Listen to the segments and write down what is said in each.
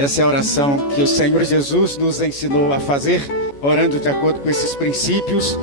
Essa é a oração que o Senhor Jesus nos ensinou a fazer, orando de acordo com esses princípios.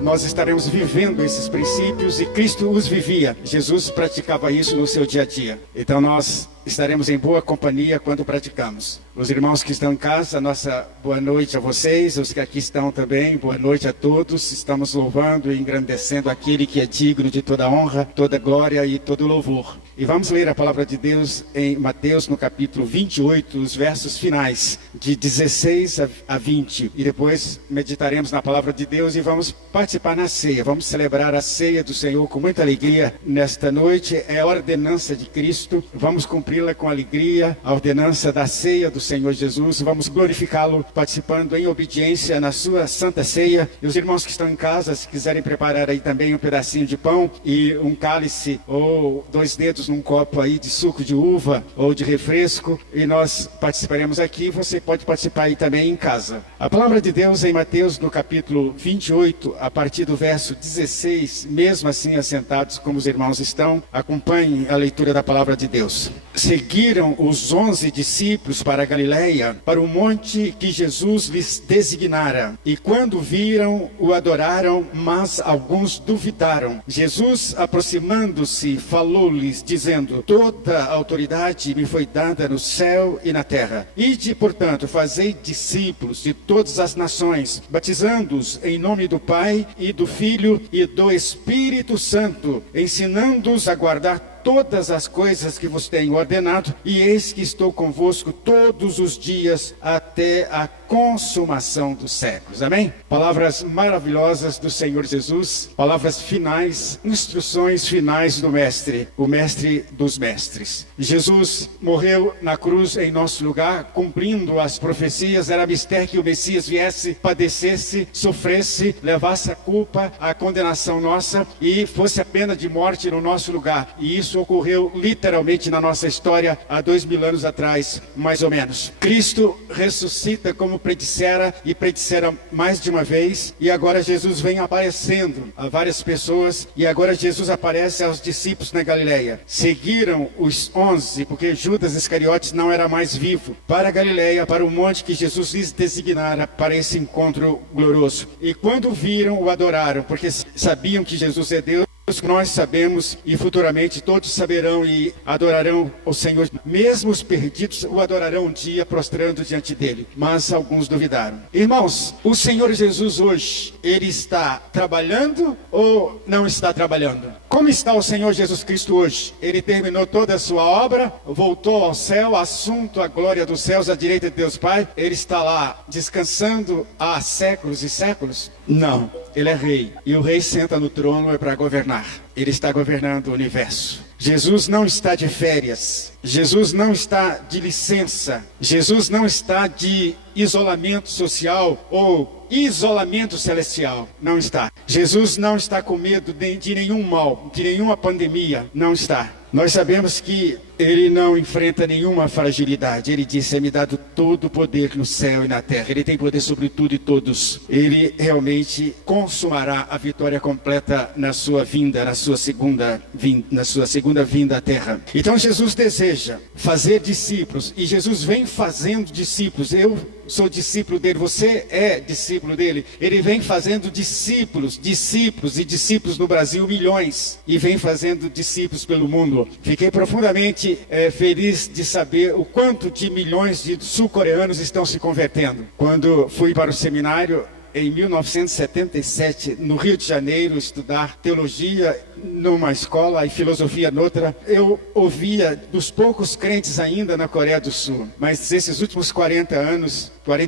Nós estaremos vivendo esses princípios e Cristo os vivia. Jesus praticava isso no seu dia a dia. Então nós estaremos em boa companhia quando praticamos. Os irmãos que estão em casa, nossa boa noite a vocês. Os que aqui estão também, boa noite a todos. Estamos louvando e engrandecendo aquele que é digno de toda honra, toda glória e todo louvor. E vamos ler a palavra de Deus em Mateus, no capítulo 28, os versos finais, de 16 a 20. E depois meditaremos na palavra de Deus e vamos participar na ceia. Vamos celebrar a ceia do Senhor com muita alegria nesta noite. É a ordenança de Cristo. Vamos cumpri-la com alegria, a ordenança da ceia do Senhor Jesus. Vamos glorificá-lo participando em obediência na sua santa ceia. E os irmãos que estão em casa, se quiserem preparar aí também um pedacinho de pão e um cálice ou 2 dedos num copo aí de suco de uva ou de refresco, e nós participaremos aqui. Você pode participar aí também em casa. A palavra de Deus em Mateus, no capítulo 28, a partir do verso 16, mesmo assim assentados como os irmãos estão, acompanhem a leitura da palavra de Deus. Seguiram os 11 discípulos para a Galileia, para o monte que Jesus lhes designara, e quando viram, o adoraram, mas alguns duvidaram. Jesus, aproximando-se, falou-lhes, dizendo: toda a autoridade me foi dada no céu e na terra. Ide, portanto, fazei discípulos de todas as nações, batizando-os em nome do Pai e do Filho e do Espírito Santo, ensinando-os a guardar todas as coisas que vos tenho ordenado, e eis que estou convosco todos os dias até a consumação dos séculos. Amém? Palavras maravilhosas do Senhor Jesus, palavras finais, instruções finais do Mestre, o Mestre dos Mestres. Jesus morreu na cruz em nosso lugar, cumprindo as profecias. Era mistério que o Messias viesse, padecesse, sofresse, levasse a culpa, a condenação nossa, e fosse a pena de morte no nosso lugar. E isso ocorreu literalmente na nossa história há 2000 anos atrás, mais ou menos. Cristo ressuscita como predissera, e predissera mais de uma vez, e agora Jesus vem aparecendo a várias pessoas, e agora Jesus aparece aos discípulos na Galileia. Seguiram os 11, porque Judas Iscariotes não era mais vivo, para a Galileia, para o monte que Jesus lhes designara para esse encontro glorioso. E quando viram, o adoraram, porque sabiam que Jesus é Deus. Nós sabemos, e futuramente todos saberão e adorarão o Senhor. Mesmo os perdidos o adorarão um dia, prostrando diante dele. Mas alguns duvidaram. Irmãos, o Senhor Jesus hoje, ele está trabalhando ou não está trabalhando? Como está o Senhor Jesus Cristo hoje? Ele terminou toda a sua obra, voltou ao céu, assunto à glória dos céus, à direita de Deus Pai. Ele está lá descansando há séculos e séculos? Não, ele é rei, e o rei senta no trono é para governar. Ele está governando o universo. Jesus não está de férias, Jesus não está de licença, Jesus não está de isolamento social ou isolamento celestial, não está. Jesus não está com medo de nenhum mal, de nenhuma pandemia, não está. Nós sabemos que ele não enfrenta nenhuma fragilidade. Ele disse: é-me dado todo o poder no céu e na terra. Ele tem poder sobre tudo e todos. Ele realmente consumará a vitória completa na sua vinda, na sua segunda vinda à terra. Então Jesus deseja fazer discípulos, e Jesus vem fazendo discípulos. Eu sou discípulo dele, você é discípulo dele. Ele vem fazendo discípulos e discípulos no Brasil, milhões, e vem fazendo discípulos pelo mundo. Fiquei profundamente feliz de saber o quanto de milhões de sul-coreanos estão se convertendo. Quando fui para o seminário em 1977, no Rio de Janeiro, estudar teologia numa escola e filosofia noutra, eu ouvia dos poucos crentes ainda na Coreia do Sul. Mas esses últimos 40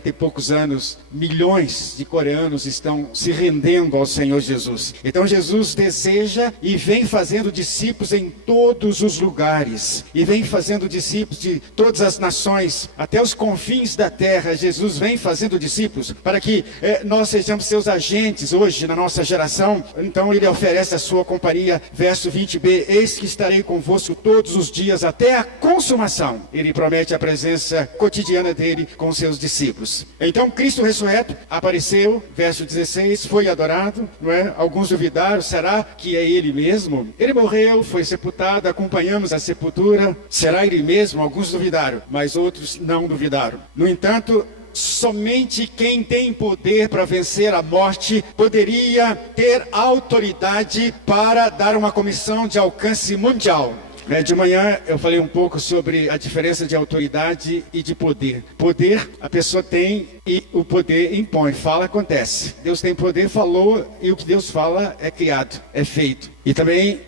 e poucos anos, milhões de coreanos estão se rendendo ao Senhor Jesus. Então Jesus deseja e vem fazendo discípulos em todos os lugares, e vem fazendo discípulos de todas as nações, até os confins da terra. Jesus vem fazendo discípulos para que nós sejamos seus agentes hoje na nossa geração. Então ele oferece a sua companhia verso 20b, eis que estarei convosco todos os dias até a consumação. Ele promete a presença cotidiana dele com seus discípulos. Então Cristo ressurreto apareceu, verso 16, foi adorado, não é? Alguns duvidaram, será que é ele mesmo? Ele morreu, foi sepultado, acompanhamos a sepultura, será ele mesmo? Alguns duvidaram, mas outros não duvidaram. No entanto, somente quem tem poder para vencer a morte poderia ter autoridade para dar uma comissão de alcance mundial. De manhã eu falei um pouco sobre a diferença de autoridade e de poder. Poder a pessoa tem e o poder impõe. Fala, acontece. Deus tem poder, falou, e o que Deus fala é criado, é feito. E também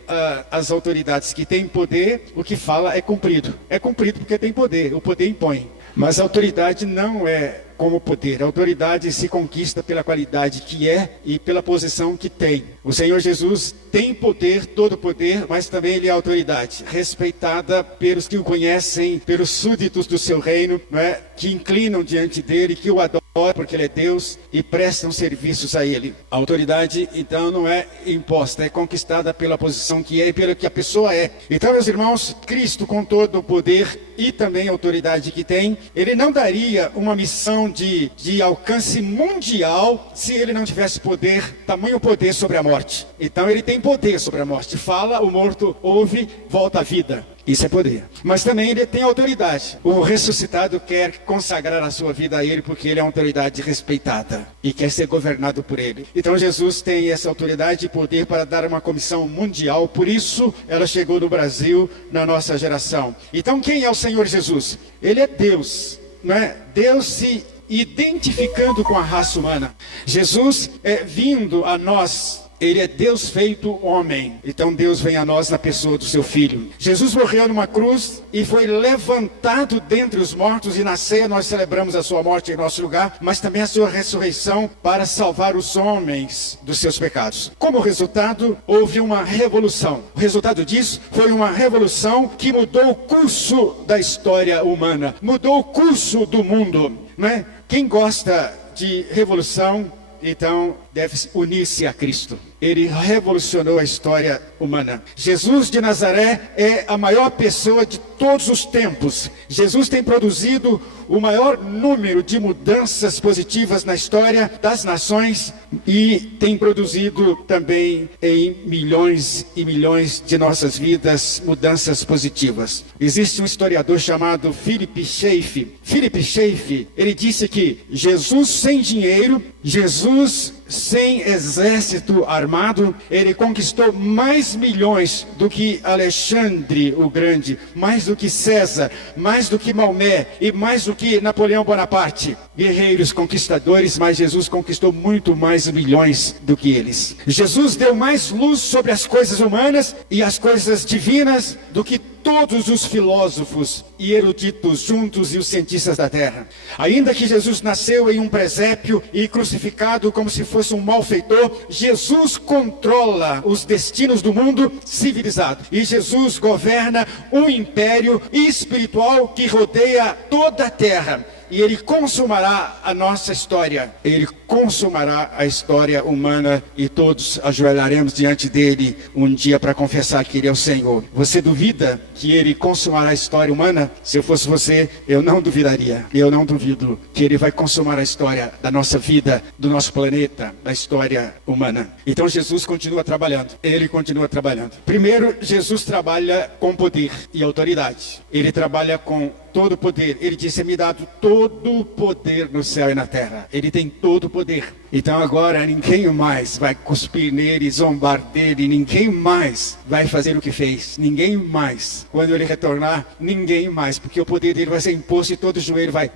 as autoridades que têm poder, o que fala é cumprido. É cumprido porque tem poder, o poder impõe. Mas a autoridade não é como poder. A autoridade se conquista pela qualidade que é e pela posição que tem. O Senhor Jesus tem poder, todo poder, mas também ele é autoridade, respeitada pelos que o conhecem, pelos súditos do seu reino, não é? Que inclinam diante dele, que o adoram porque ele é Deus e prestam serviços a ele. A autoridade, então, não é imposta, é conquistada pela posição que é e pelo que a pessoa é. Então, meus irmãos, Cristo, com todo o poder e também a autoridade que tem, ele não daria uma missão de alcance mundial se ele não tivesse poder, tamanho poder sobre a morte. Então ele tem poder sobre a morte. Fala, o morto ouve, volta à vida. Isso é poder. Mas também ele tem autoridade. O ressuscitado quer consagrar a sua vida a ele porque ele é uma autoridade respeitada e quer ser governado por ele. Então Jesus tem essa autoridade e poder para dar uma comissão mundial. Por isso ela chegou no Brasil na nossa geração. Então quem é o Senhor Jesus? Ele é Deus, não é? Deus se identificando com a raça humana. Jesus é vindo a nós. Ele é Deus feito homem. Então Deus vem a nós na pessoa do seu Filho. Jesus morreu numa cruz e foi levantado dentre os mortos. E na ceia nós celebramos a sua morte em nosso lugar, mas também a sua ressurreição para salvar os homens dos seus pecados. Como resultado, houve uma revolução. O resultado disso foi uma revolução que mudou o curso da história humana. Mudou o curso do mundo, não é? Quem gosta de revolução, então deve unir-se a Cristo. Ele revolucionou a história humana. Jesus de Nazaré é a maior pessoa de todos os tempos. Jesus tem produzido o maior número de mudanças positivas na história das nações e tem produzido também em milhões e milhões de nossas vidas mudanças positivas. Existe um historiador chamado Philip Schaff. Philip Schaff, ele disse que Jesus sem dinheiro, Jesus sem exército armado, ele conquistou mais milhões do que Alexandre o Grande, mais do que César, mais do que Maomé e mais do que Napoleão Bonaparte. Guerreiros conquistadores, mas Jesus conquistou muito mais milhões do que eles. Jesus deu mais luz sobre as coisas humanas e as coisas divinas do que todos os filósofos e eruditos juntos e os cientistas da terra. Ainda que Jesus nasceu em um presépio e crucificado como se fosse um malfeitor, Jesus controla os destinos do mundo civilizado. E Jesus governa um império espiritual que rodeia toda a terra. E ele consumará a nossa história. Ele consumará a história humana e todos ajoelharemos diante dele um dia para confessar que ele é o Senhor. Você duvida que ele consumará a história humana? Se eu fosse você, eu não duvidaria. Eu não duvido que ele vai consumar a história da nossa vida, do nosso planeta, da história humana. Então Jesus continua trabalhando. Ele continua trabalhando. Primeiro, Jesus trabalha com poder e autoridade. Ele trabalha com todo o poder. Ele disse, é-me dado todo o poder no céu e na terra. Ele tem todo o poder. Então agora ninguém mais vai cuspir nele, zombar dele, ninguém mais vai fazer o que fez, ninguém mais. Quando ele retornar, ninguém mais, porque o poder dele vai ser imposto e todo joelho vai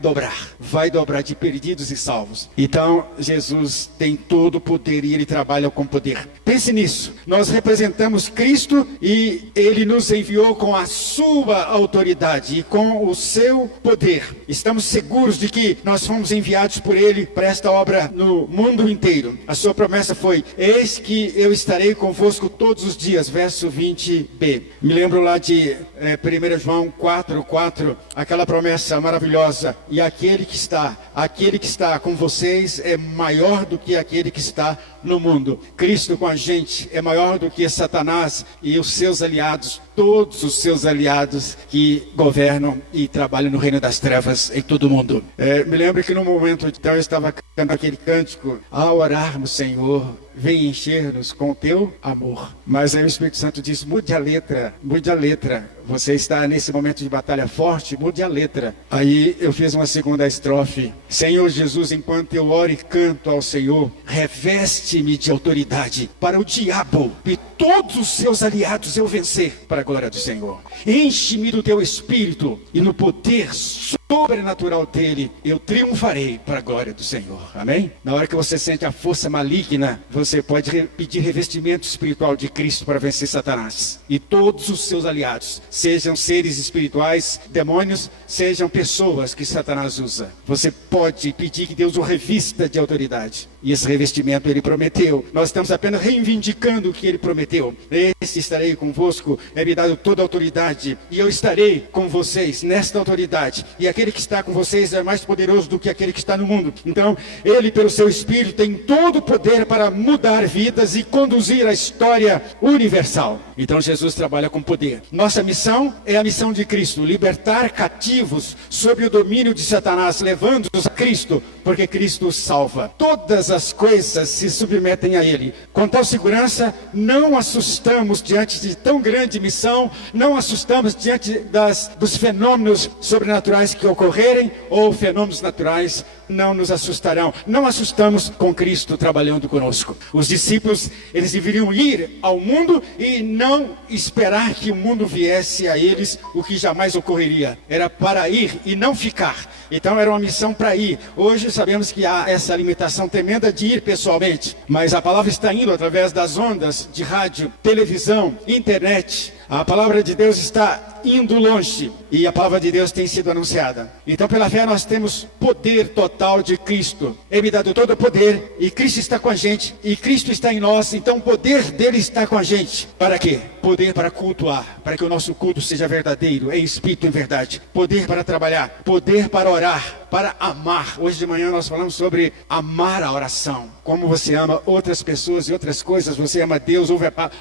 dobrar de perdidos e salvos. Então Jesus tem todo o poder e ele trabalha com poder. Pense nisso, nós representamos Cristo e ele nos enviou com a sua autoridade e com o seu poder. Estamos seguros de que nós fomos enviados por ele para esta obra no mundo mundo inteiro. A sua promessa foi: eis que eu estarei convosco todos os dias, verso 20b. Me lembro lá de 1 João 4:4, aquela promessa maravilhosa: e aquele que está com vocês é maior do que aquele que está no mundo. Cristo com a gente é maior do que Satanás e os seus aliados, todos os seus aliados que governam e trabalham no reino das trevas em todo o mundo. Me lembro que no momento então eu estava cantando aquele cântico: ao orarmos, Senhor, vem encher-nos com o teu amor. Mas aí o Espírito Santo diz: mude a letra, mude a letra. Você está nesse momento de batalha forte, mude a letra. Aí eu fiz uma segunda estrofe: Senhor Jesus, enquanto eu oro e canto ao Senhor, reveste-me de autoridade para o diabo e todos os seus aliados eu vencer, para a glória do Senhor. Enche-me do teu Espírito e no poder sobrenatural dele eu triunfarei, para a glória do Senhor. Amém? Na hora que você sente a força maligna, você pode pedir revestimento espiritual de Cristo para vencer Satanás e todos os seus aliados, sejam seres espirituais, demônios, sejam pessoas que Satanás usa. Você pode pedir que Deus o revista de autoridade, e esse revestimento ele prometeu. Nós estamos apenas reivindicando o que ele prometeu. Esse estarei convosco, é-me dado toda a autoridade, e eu estarei com vocês nesta autoridade, e aquele que está com vocês é mais poderoso do que aquele que está no mundo. Então ele, pelo seu Espírito, tem todo o poder para mudar vidas e conduzir a história universal. Então Jesus trabalha com poder. Nossa missão é a missão de Cristo: libertar cativos sob o domínio de Satanás, levando-os a Cristo, porque Cristo os salva. Todas as coisas se submetem a Ele. Com tal segurança, não assustamos diante de tão grande missão, não assustamos diante dos fenômenos sobrenaturais que ocorrerem, ou fenômenos naturais não nos assustarão. Não assustamos com Cristo trabalhando conosco. Os discípulos, eles deveriam ir ao mundo e não esperar que o mundo viesse a eles, o que jamais ocorreria. Era para ir e não ficar. Então era uma missão para ir. Hoje sabemos que há essa limitação tremenda de ir pessoalmente, mas a palavra está indo através das ondas de rádio, televisão, internet. A palavra de Deus está indo longe e a palavra de Deus tem sido anunciada. Então pela fé nós temos poder total de Cristo. Ele me dá todo o poder e Cristo está com a gente e Cristo está em nós. Então o poder dele está com a gente. Para quê? Poder para cultuar, para que o nosso culto seja verdadeiro, em espírito e em verdade. Poder para trabalhar, poder para orar, para amar. Hoje de manhã nós falamos sobre amar a oração. Como você ama outras pessoas e outras coisas, você ama Deus,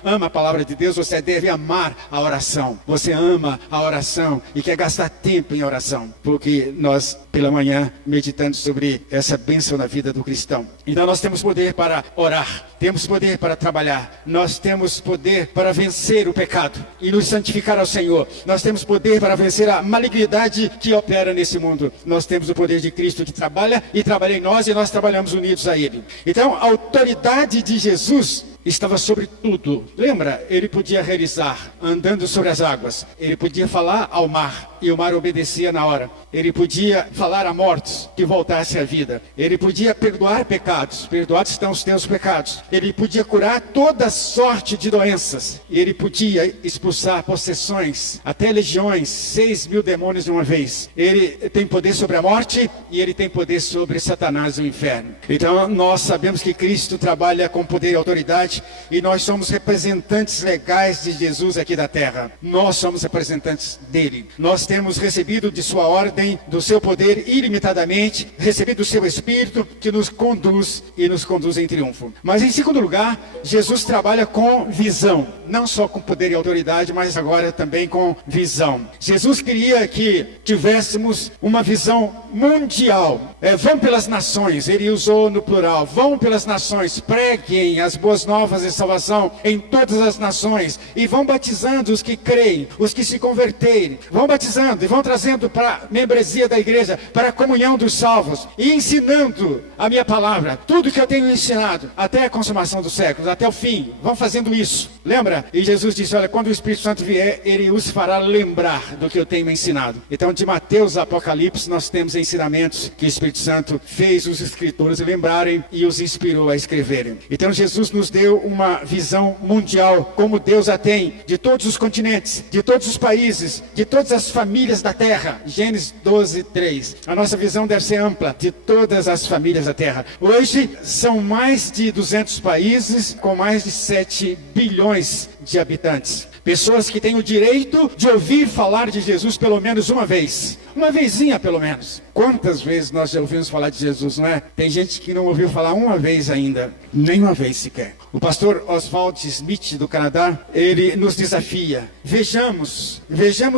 ama a palavra de Deus, você deve amar a oração. Você ama a oração e quer gastar tempo em oração, porque nós pela manhã meditando sobre essa bênção na vida do cristão. Então nós temos poder para orar, temos poder para trabalhar, nós temos poder para vencer o pecado e nos santificar ao Senhor. Nós temos poder para vencer a malignidade que opera nesse mundo. Nós temos o poder de Cristo que trabalha e trabalha em nós, e nós trabalhamos unidos a Ele. Então a autoridade de Jesus estava sobre tudo. Lembra? Ele podia realizar andando sobre as águas. Ele podia falar ao mar e o mar obedecia na hora. Ele podia falar a mortos que voltasse à vida. Ele podia perdoar pecados. Perdoados estão os teus pecados. Ele podia curar toda sorte de doenças. E ele podia expulsar possessões, até legiões, 6.000 demônios de uma vez. Ele tem poder sobre a morte e ele tem poder sobre Satanás e o inferno. Então nós sabemos que Cristo trabalha com poder e autoridade, e nós somos representantes legais de Jesus aqui da terra. Nós somos representantes dele. Nós temos recebido de sua ordem, do seu poder ilimitadamente, recebido do seu Espírito que nos conduz e nos conduz em triunfo. Mas em segundo lugar, Jesus trabalha com visão, não só com poder e autoridade, mas agora também com visão. Jesus queria que tivéssemos uma visão mundial. Vão pelas nações, ele usou no plural, vão pelas nações, preguem as boas novas de salvação em todas as nações, e vão batizando os que creem, os que se converterem, vão batizando e vão trazendo para a membresia da igreja, para a comunhão dos salvos, e ensinando a minha palavra, tudo que eu tenho ensinado, até a consumação dos séculos, até o fim. Vão fazendo isso, lembra? E Jesus disse, olha, quando o Espírito Santo vier, ele os fará lembrar do que eu tenho ensinado. Então de Mateus a Apocalipse nós temos ensinamentos que o Espírito Santo fez os escritores lembrarem e os inspirou a escreverem. Então Jesus nos deu deu uma visão mundial, como Deus a tem, de todos os continentes, de todos os países, de todas as famílias da terra. Gênesis 12:3. A nossa visão deve ser ampla, de todas as famílias da terra. Hoje são mais de 200 países, com mais de 7 bilhões de habitantes. Pessoas que têm o direito de ouvir falar de Jesus pelo menos uma vez. Uma vezinha pelo menos. Quantas vezes nós já ouvimos falar de Jesus, não é? Tem gente que não ouviu falar uma vez ainda. Nem uma vez sequer. O pastor Oswald Smith do Canadá, ele nos desafia. Vejamos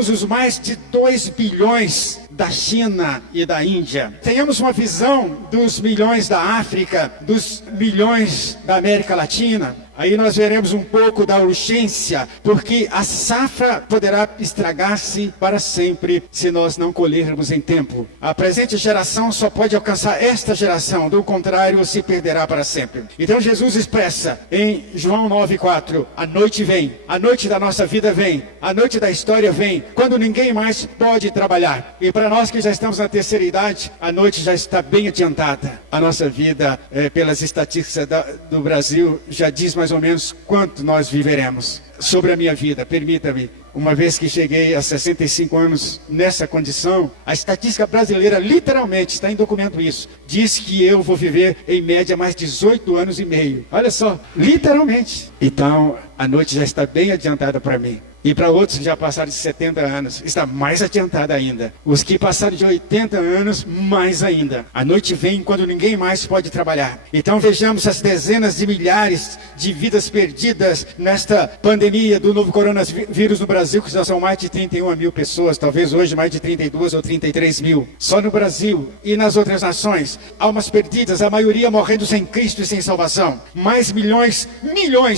os mais de 2 bilhões da China e da Índia. Tenhamos uma visão dos milhões da África, dos milhões da América Latina. Aí nós veremos um pouco da urgência, porque a safra poderá estragar-se para sempre se nós não colhermos em tempo. A presente geração só pode alcançar esta geração, do contrário se perderá para sempre. Então Jesus expressa em João 9:4, a noite vem, a noite da nossa vida vem, a noite da história vem, quando ninguém mais pode trabalhar. E para nós que já estamos na terceira idade, a noite já está bem adiantada. A nossa vida, pelas estatísticas do Brasil, já diz mais ou menos quanto nós viveremos. Sobre a minha vida, permita-me, uma vez que cheguei a 65 anos nessa condição, a estatística brasileira literalmente está em documento isso. Diz que eu vou viver em média mais 18 anos e meio. Olha só, literalmente. Então, a noite já está bem adiantada para mim. E para outros que já passaram de 70 anos, está mais adiantada ainda. Os que passaram de 80 anos, mais ainda. A noite vem quando ninguém mais pode trabalhar. Então vejamos as dezenas de milhares de vidas perdidas nesta pandemia do novo coronavírus no Brasil, que já são mais de 31 mil pessoas, talvez hoje mais de 32 ou 33 mil. Só no Brasil e nas outras nações, almas perdidas, a maioria morrendo sem Cristo e sem salvação. Mais milhões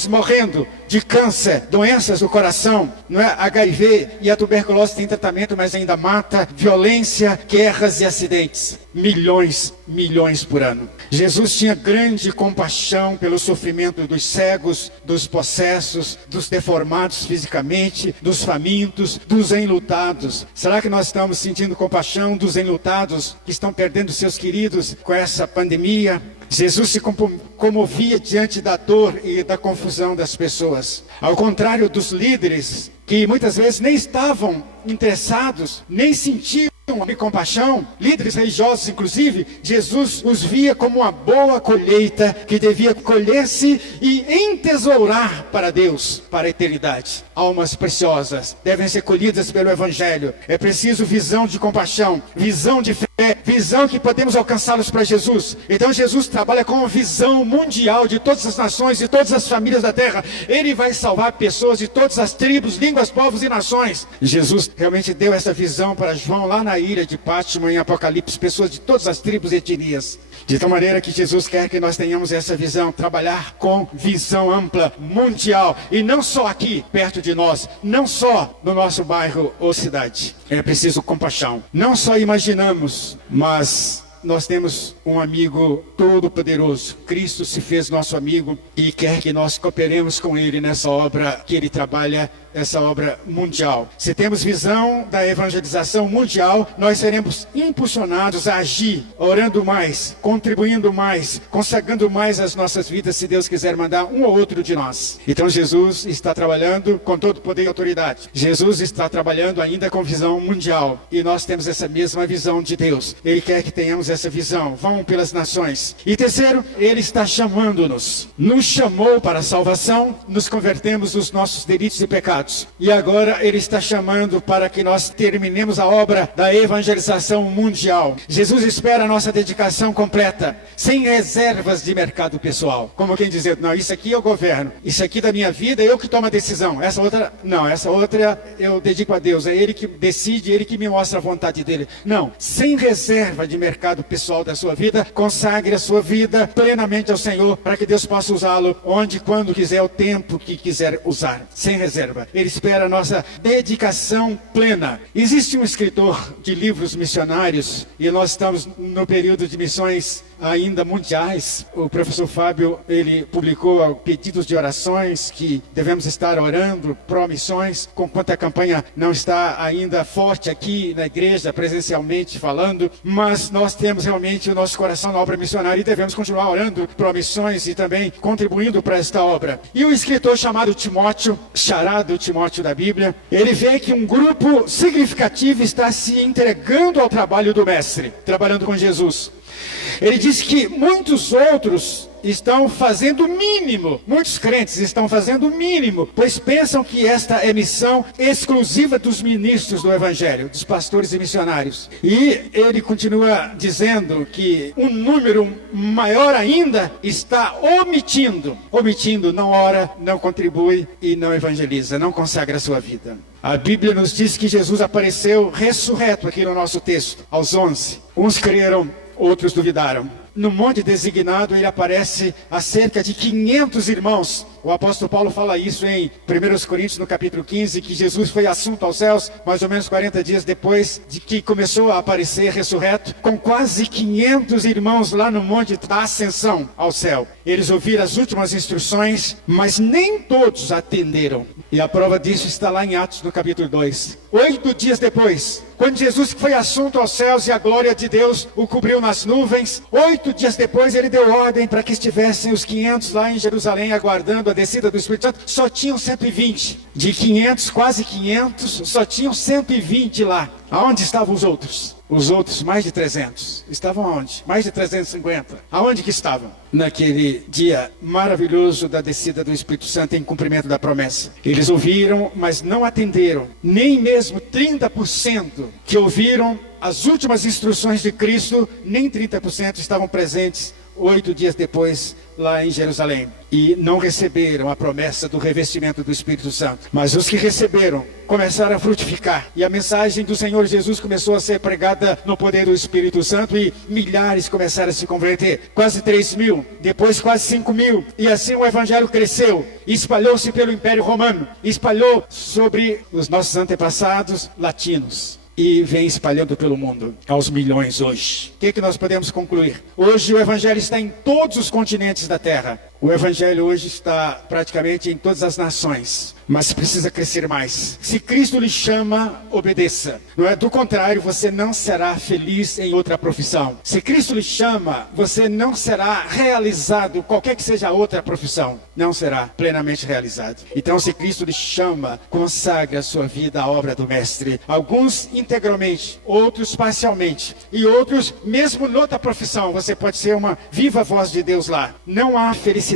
morrendo de câncer, doenças do coração, não é? HIV e a tuberculose tem tratamento, mas ainda mata, violência, guerras e acidentes. Milhões por ano. Jesus tinha grande compaixão pelo sofrimento dos cegos, dos possessos, dos deformados fisicamente, dos famintos, dos enlutados. Será que nós estamos sentindo compaixão dos enlutados que estão perdendo seus queridos com essa pandemia? Jesus se comovia diante da dor e da confusão das pessoas. Ao contrário dos líderes, que muitas vezes nem estavam interessados, nem sentiam compaixão, líderes religiosos inclusive, Jesus os via como uma boa colheita que devia colher-se e entesourar para Deus, para a eternidade. Almas preciosas devem ser colhidas pelo Evangelho. É preciso visão de compaixão, visão de fé, visão que podemos alcançá-los para Jesus. Então Jesus trabalha com uma visão mundial de todas as nações e todas as famílias da terra. Ele vai salvar pessoas de todas as tribos, línguas, povos e nações. Jesus realmente deu essa visão para João lá na ilha de Pátimo em Apocalipse, pessoas de todas as tribos e etnias. De tal maneira que Jesus quer que nós tenhamos essa visão, trabalhar com visão ampla, mundial, e não só aqui, perto de nós, não só no nosso bairro ou cidade. É preciso compaixão. Não só imaginamos, mas nós temos um amigo todo-poderoso. Cristo se fez nosso amigo e quer que nós cooperemos com Ele nessa obra que Ele trabalha, essa obra mundial. Se temos visão da evangelização mundial, nós seremos impulsionados a agir, orando mais, contribuindo mais, consagrando mais as nossas vidas, se Deus quiser mandar um ou outro de nós. Então Jesus está trabalhando com todo poder e autoridade. Jesus está trabalhando ainda com visão mundial. E nós temos essa mesma visão de Deus. Ele quer que tenhamos essa visão. Vão pelas nações. E terceiro, Ele está chamando-nos. Nos chamou para a salvação, nos convertemos dos nossos delitos e pecados. E agora Ele está chamando para que nós terminemos a obra da evangelização mundial. Jesus espera a nossa dedicação completa, sem reservas de mercado pessoal. Como quem dizer, não, isso aqui é o governo, isso aqui da minha vida é eu que tomo a decisão. Essa outra, não, essa outra eu dedico a Deus. É Ele que decide, Ele que me mostra a vontade dEle. Não, sem reserva de mercado pessoal da sua vida, consagre a sua vida plenamente ao Senhor, para que Deus possa usá-lo onde, quando quiser, o tempo que quiser usar, sem reserva. Ele espera a nossa dedicação plena. Existe um escritor de livros missionários, e nós estamos no período de missões ainda mundiais. O professor Fábio, ele publicou pedidos de orações que devemos estar orando, pró-missões, conquanto a campanha não está ainda forte aqui na igreja, presencialmente falando, mas nós temos realmente o nosso coração na obra missionária e devemos continuar orando pró-missões e também contribuindo para esta obra. E um escritor chamado Timóteo, charado Timóteo da Bíblia, ele vê que um grupo significativo está se entregando ao trabalho do Mestre, trabalhando com Jesus. Ele diz que muitos outros estão fazendo o mínimo, muitos crentes estão fazendo o mínimo, pois pensam que esta é missão exclusiva dos ministros do Evangelho, dos pastores e missionários. E ele continua dizendo que um número maior ainda está omitindo, não ora, não contribui e não evangeliza, não consagra a sua vida. A Bíblia nos diz que Jesus apareceu ressurreto aqui no nosso texto, aos 11. Uns creram, outros duvidaram. No monte designado, ele aparece a cerca de 500 irmãos. O apóstolo Paulo fala isso em 1 Coríntios, no capítulo 15, que Jesus foi assunto aos céus, mais ou menos 40 dias depois de que começou a aparecer ressurreto, com quase 500 irmãos lá no monte da ascensão ao céu. Eles ouviram as últimas instruções, mas nem todos atenderam. E a prova disso está lá em Atos, no capítulo 2. 8 dias depois, quando Jesus foi assunto aos céus e a glória de Deus o cobriu nas nuvens, 8 dias depois ele deu ordem para que estivessem os 500 lá em Jerusalém aguardando a descida do Espírito Santo. Só tinham 120. De 500, quase 500, só tinham 120 lá. Aonde estavam os outros? Os outros, mais de 300. Estavam aonde? Mais de 350. Aonde que estavam? Naquele dia maravilhoso da descida do Espírito Santo em cumprimento da promessa. Eles ouviram, mas não atenderam. Nem mesmo 30% que ouviram as últimas instruções de Cristo, nem 30% estavam presentes 8 dias depois lá em Jerusalém. E não receberam a promessa do revestimento do Espírito Santo. Mas os que receberam começaram a frutificar. E a mensagem do Senhor Jesus começou a ser pregada no poder do Espírito Santo. E milhares começaram a se converter. Quase 3.000, depois quase 5.000. E assim o Evangelho cresceu. Espalhou-se pelo Império Romano. Espalhou sobre os nossos antepassados latinos. E vem espalhando pelo mundo, aos milhões hoje. O que nós podemos concluir? Hoje o Evangelho está em todos os continentes da Terra. O Evangelho hoje está praticamente em todas as nações, mas precisa crescer mais. Se Cristo lhe chama, obedeça. Não é? Do contrário, você não será feliz em outra profissão. Se Cristo lhe chama, você não será realizado, qualquer que seja a outra profissão. Não será plenamente realizado. Então, se Cristo lhe chama, consagre a sua vida à obra do Mestre. Alguns integralmente, outros parcialmente. E outros, mesmo noutra profissão, você pode ser uma viva voz de Deus lá. Não há felicidade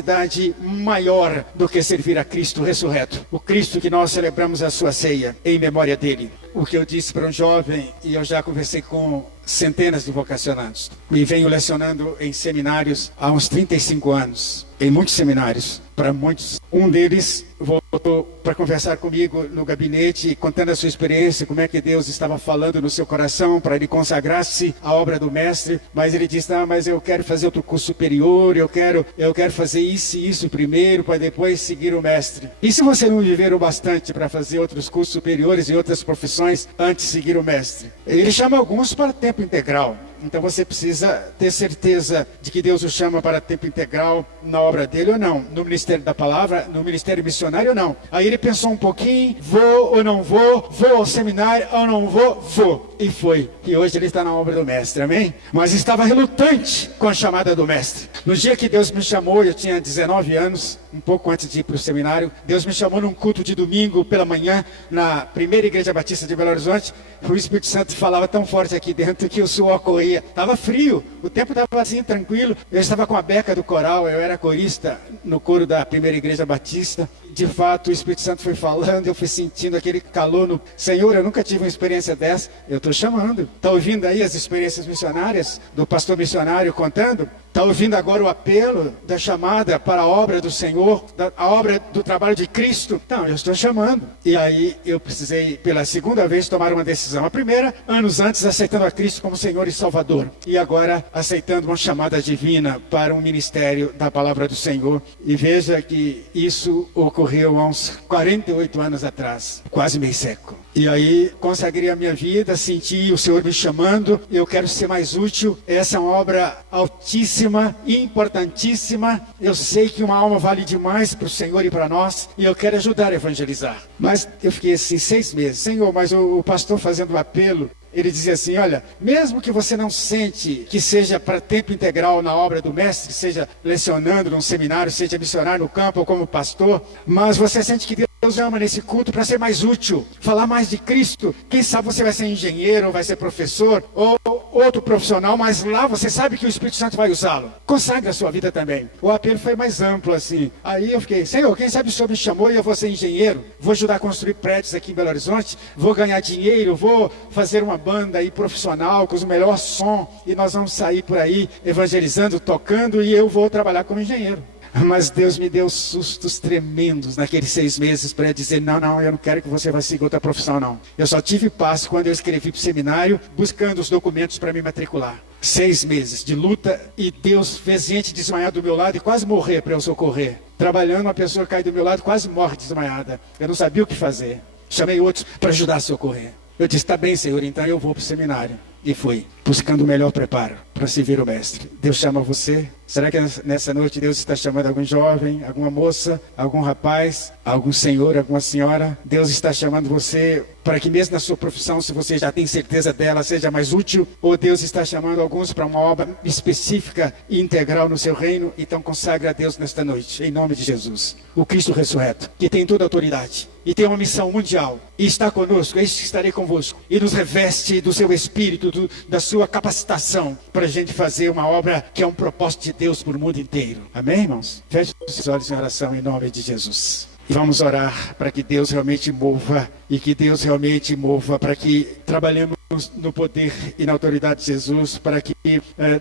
maior do que servir a Cristo ressurreto. O Cristo que nós celebramos a sua ceia em memória dele. O que eu disse para um jovem, e eu já conversei com centenas de vocacionados, e venho lecionando em seminários há uns 35 anos, em muitos seminários, para muitos. Um deles voltou para conversar comigo no gabinete, contando a sua experiência, como é que Deus estava falando no seu coração para ele consagrar-se à obra do Mestre. Mas ele disse, não, mas eu quero fazer outro curso superior, eu quero fazer isso e isso primeiro, para depois seguir o Mestre. E se você não viver o bastante para fazer outros cursos superiores e outras profissões antes de seguir o Mestre? Ele chama alguns para tempo integral. Então você precisa ter certeza de que Deus o chama para tempo integral na obra dele ou não. No ministério da palavra, no ministério missionário ou não. Aí ele pensou um pouquinho, vou ou não vou ao seminário ou não vou. E foi. E hoje ele está na obra do Mestre, amém? Mas estava relutante com a chamada do Mestre. No dia que Deus me chamou, eu tinha 19 anos, um pouco antes de ir para o seminário. Deus me chamou num culto de domingo pela manhã, na primeira igreja batista de Belo Horizonte. O Espírito Santo falava tão forte aqui dentro que o suor corria. Estava frio, o tempo estava assim, tranquilo. Eu estava com a beca do coral, eu era corista no coro da primeira igreja batista. De fato, o Espírito Santo foi falando, eu fui sentindo aquele calor no Senhor. Eu nunca tive uma experiência dessa. Eu estou chamando. Está ouvindo aí as experiências missionárias do pastor missionário contando? Está ouvindo agora o apelo da chamada para a obra do Senhor, a obra do trabalho de Cristo? Então, eu estou chamando. E aí eu precisei, pela segunda vez, tomar uma decisão. A primeira, anos antes, aceitando a Cristo como Senhor e Salvador. E agora, aceitando uma chamada divina para um ministério da palavra do Senhor. E veja que isso ocorreu morreu há uns 48 anos atrás, quase meio século. E aí consagrei a minha vida, senti o Senhor me chamando, eu quero ser mais útil. Essa é uma obra altíssima, importantíssima. Eu sei que uma alma vale demais para o Senhor e para nós, e eu quero ajudar a evangelizar. Mas eu fiquei assim 6 meses, Senhor, mas o pastor fazendo o apelo, ele dizia assim, olha, mesmo que você não sente que seja para tempo integral na obra do mestre, seja lecionando num seminário, seja missionário no campo ou como pastor, mas você sente que Deus ama nesse culto para ser mais útil, falar mais de Cristo. Quem sabe você vai ser engenheiro, ou vai ser professor, ou outro profissional, mas lá você sabe que o Espírito Santo vai usá-lo. Consagre a sua vida também. O apelo foi mais amplo assim. Aí eu fiquei, Senhor, quem sabe o Senhor me chamou e eu vou ser engenheiro, vou ajudar a construir prédios aqui em Belo Horizonte, vou ganhar dinheiro, vou fazer uma banda aí profissional com o melhor som, e nós vamos sair por aí evangelizando, tocando, e eu vou trabalhar como engenheiro. Mas Deus me deu sustos tremendos naqueles 6 meses para dizer, não, eu não quero que você vá seguir outra profissão, não. Eu só tive paz quando eu escrevi para o seminário, buscando os documentos para me matricular. 6 meses de luta, e Deus fez gente desmaiar do meu lado e quase morrer para eu socorrer. Trabalhando, uma pessoa cai do meu lado, quase morre desmaiada. Eu não sabia o que fazer. Chamei outros para ajudar a socorrer. Eu disse, está bem, Senhor, então eu vou para o seminário. E fui, buscando o melhor preparo para servir o mestre. Deus chama você? Será que nessa noite Deus está chamando algum jovem, alguma moça, algum rapaz, algum senhor, alguma senhora? Deus está chamando você para que mesmo na sua profissão, se você já tem certeza dela, seja mais útil? Ou Deus está chamando alguns para uma obra específica e integral no seu reino? Então consagre a Deus nesta noite, em nome de Jesus. O Cristo ressurreto, que tem toda a autoridade e tem uma missão mundial, e está conosco, eis que estarei convosco, e nos reveste do seu Espírito, da sua capacitação, para a gente fazer uma obra que é um propósito de Deus para o mundo inteiro. Amém, irmãos? Feche os seus olhos em oração em nome de Jesus. E vamos orar para que Deus realmente mova, e que Deus realmente mova, para que trabalhemos no poder e na autoridade de Jesus, para que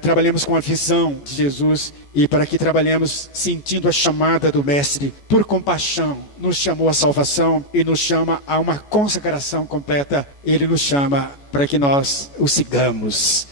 trabalhemos com a visão de Jesus, e para que trabalhemos sentindo a chamada do Mestre. Por compaixão, nos chamou à salvação e nos chama a uma consagração completa. Ele nos chama para que nós o sigamos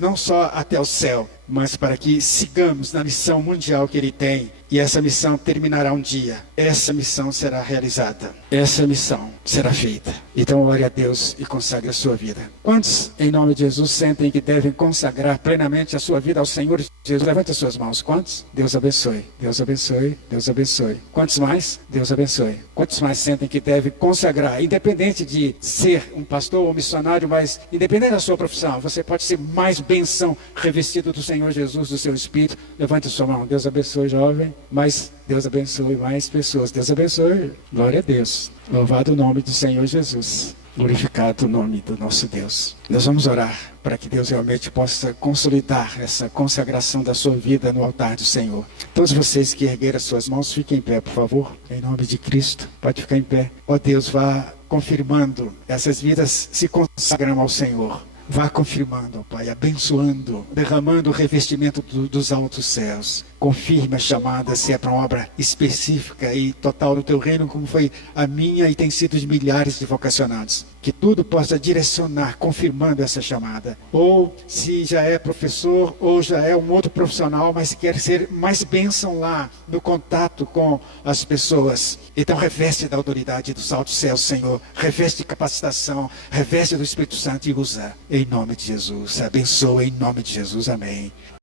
não só até o céu, mas para que sigamos na missão mundial que Ele tem. E essa missão terminará um dia. Essa missão será realizada. Essa missão será feita. Então ore a Deus e consagre a sua vida. Quantos, em nome de Jesus, sentem que devem consagrar plenamente a sua vida ao Senhor Jesus? Levante as suas mãos. Quantos? Deus abençoe. Deus abençoe. Deus abençoe. Quantos mais? Deus abençoe. Quantos mais sentem que devem consagrar, independente de ser um pastor ou missionário, mas independente da sua profissão, você pode ser mais bênção revestido do Senhor Jesus, do seu Espírito? Levante a sua mão. Deus abençoe, jovem. Mas Deus abençoe mais pessoas. Deus abençoe. Glória a Deus. Louvado o nome do Senhor Jesus. Glorificado o nome do nosso Deus. Nós vamos orar para que Deus realmente possa consolidar essa consagração da sua vida no altar do Senhor. Todos vocês que ergueram as suas mãos, fiquem em pé, por favor. Em nome de Cristo, pode ficar em pé. Ó Deus, vá confirmando. Essas vidas se consagram ao Senhor. Vá confirmando, ó Pai, abençoando, derramando o revestimento dos altos céus. Confirme a chamada, se é para uma obra específica e total no teu reino, como foi a minha e tem sido de milhares de vocacionados. Que tudo possa direcionar, confirmando essa chamada. Ou se já é professor, ou já é um outro profissional, mas quer ser mais bênção lá no contato com as pessoas. Então reveste da autoridade dos altos céus, Senhor. Reveste de capacitação, reveste do Espírito Santo e usa. Em nome de Jesus. Abençoa em nome de Jesus. Amém.